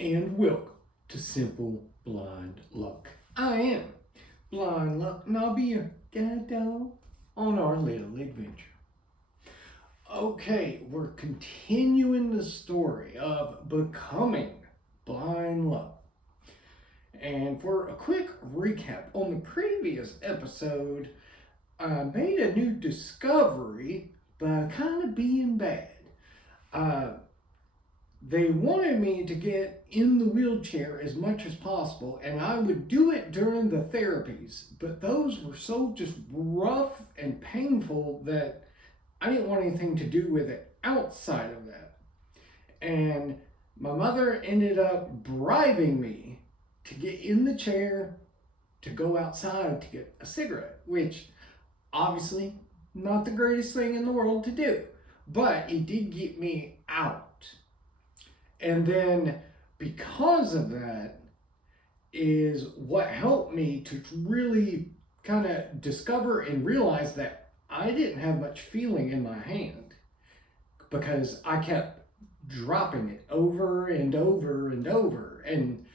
and welcome to Simple Blind Luck. I am Blind Luck, and I'll be your guide dog on our little adventure. Okay, we're continuing the story of becoming Blind Luck. And for a quick recap, on the previous episode, I made a new discovery by kind of being bad. They wanted me to get in the wheelchair as much as possible, and I would do it during the therapies, but those were so just rough and painful that I didn't want anything to do with it outside of that. And my mother ended up bribing me to get in the chair to go outside to get a cigarette, which obviously not the greatest thing in the world to do, but it did get me out. And then because of that is what helped me to really kind of discover and realize that I didn't have much feeling in my hand because I kept dropping it over and over and over. And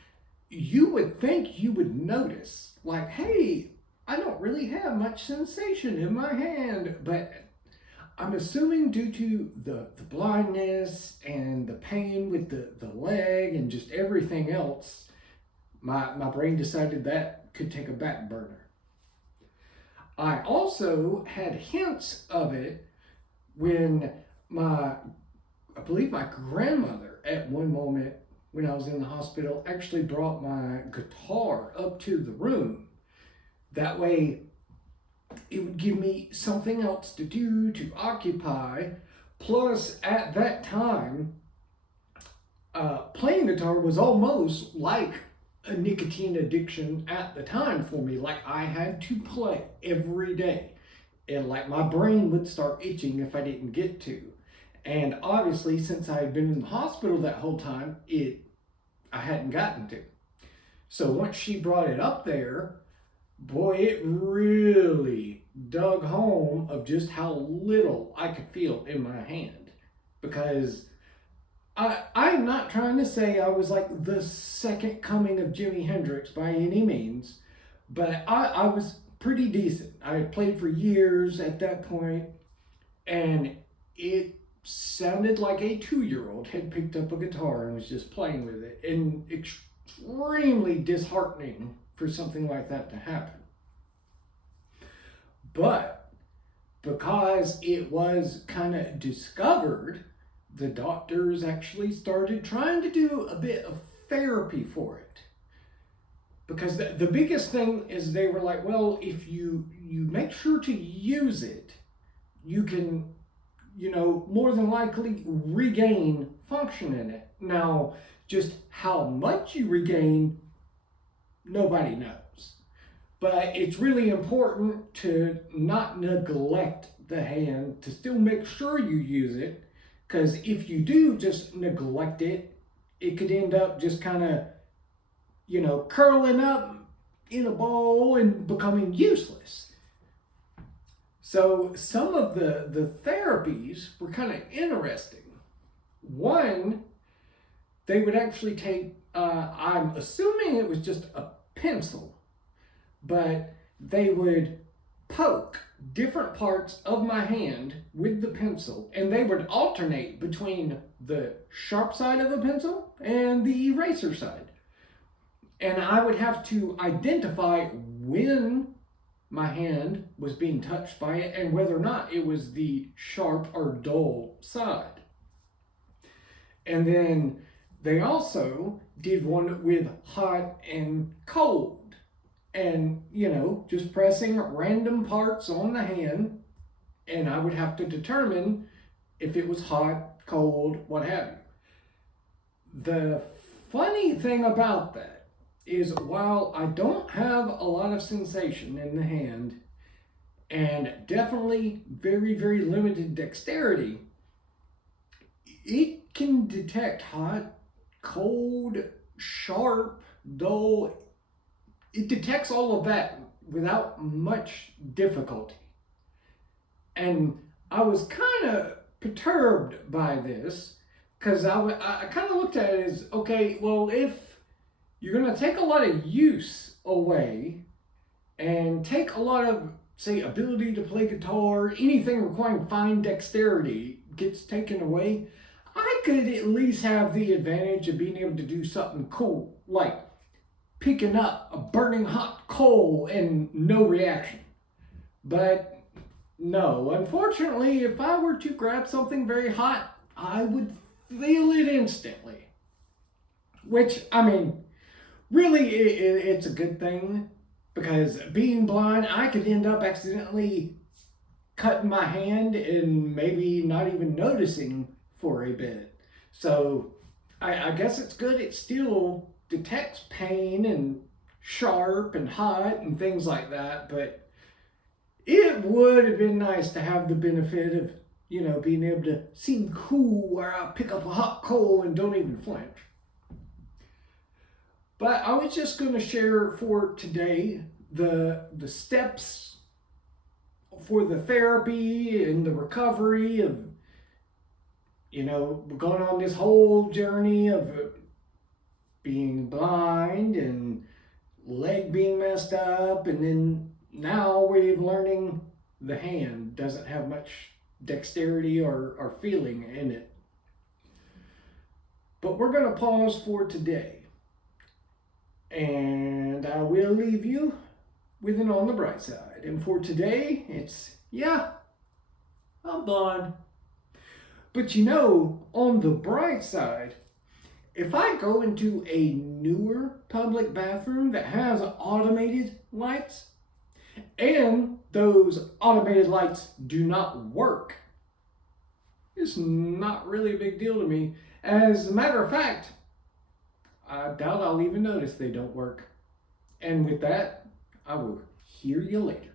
you would think you would notice, like, hey, I don't really have much sensation in my hand, but I'm assuming due to the blindness and the pain with the leg and just everything else, my brain decided that could take a back burner. I also had hints of it when I believe my grandmother at one moment when I was in the hospital actually brought my guitar up to the room. That way it would give me something else to do, to occupy. Plus, at that time, playing guitar was almost like a nicotine addiction at the time for me. Like, I had to play every day. And like my brain would start itching if I didn't get to. And obviously, since I had been in the hospital that whole time, I hadn't gotten to. So once she brought it up there, boy, it really dug home of just how little I could feel in my hand. Because I'm not trying to say I was like the second coming of Jimi Hendrix by any means, but I was pretty decent. I had played for years at that point, and it sounded like a 2-year-old had picked up a guitar and was just playing with it, and extremely disheartening for something like that to happen. But because it was kind of discovered, the doctors actually started trying to do a bit of therapy for it. Because the biggest thing is they were like, well, if you make sure to use it, you can, more than likely regain function in it. Now, just how much you regain, nobody knows. But it's really important to not neglect the hand, to still make sure you use it, because if you do just neglect it, it could end up just kind of, curling up in a ball and becoming useless. So some of the therapies were kind of interesting. One, they would actually take, I'm assuming it was just a pencil, but they would poke different parts of my hand with the pencil, and they would alternate between the sharp side of the pencil and the eraser side. And I would have to identify when my hand was being touched by it and whether or not it was the sharp or dull side. And then they also did one with hot and cold. And, just pressing random parts on the hand, and I would have to determine if it was hot, cold, what have you. The funny thing about that is while I don't have a lot of sensation in the hand, and definitely very, very limited dexterity, it can detect hot, cold, sharp, dull. It detects all of that without much difficulty. And I was kind of perturbed by this because I kind of looked at it as, okay, okay, well, if you're going to take a lot of use away and take a lot of, say, ability to play guitar, anything requiring fine dexterity gets taken away, I could at least have the advantage of being able to do something cool, like picking up a burning hot coal and no reaction. But no, unfortunately, if I were to grab something very hot, I would feel it instantly. Which, I mean, really, it's a good thing, because being blind, I could end up accidentally cutting my hand and maybe not even noticing for a bit. So I guess it's good. It still detects pain and sharp and hot and things like that, but it would have been nice to have the benefit of, being able to seem cool where I pick up a hot coal and don't even flinch. But I was just going to share for today the steps for the therapy and the recovery of, going on this whole journey of being blind and leg being messed up, and then now we're learning the hand doesn't have much dexterity or feeling in it. But we're going to pause for today, and I will leave you with an on the bright side. And for today, it's, yeah, I'm blind. But on the bright side, if I go into a newer public bathroom that has automated lights, and those automated lights do not work, it's not really a big deal to me. As a matter of fact, I doubt I'll even notice they don't work. And with that, I will hear you later.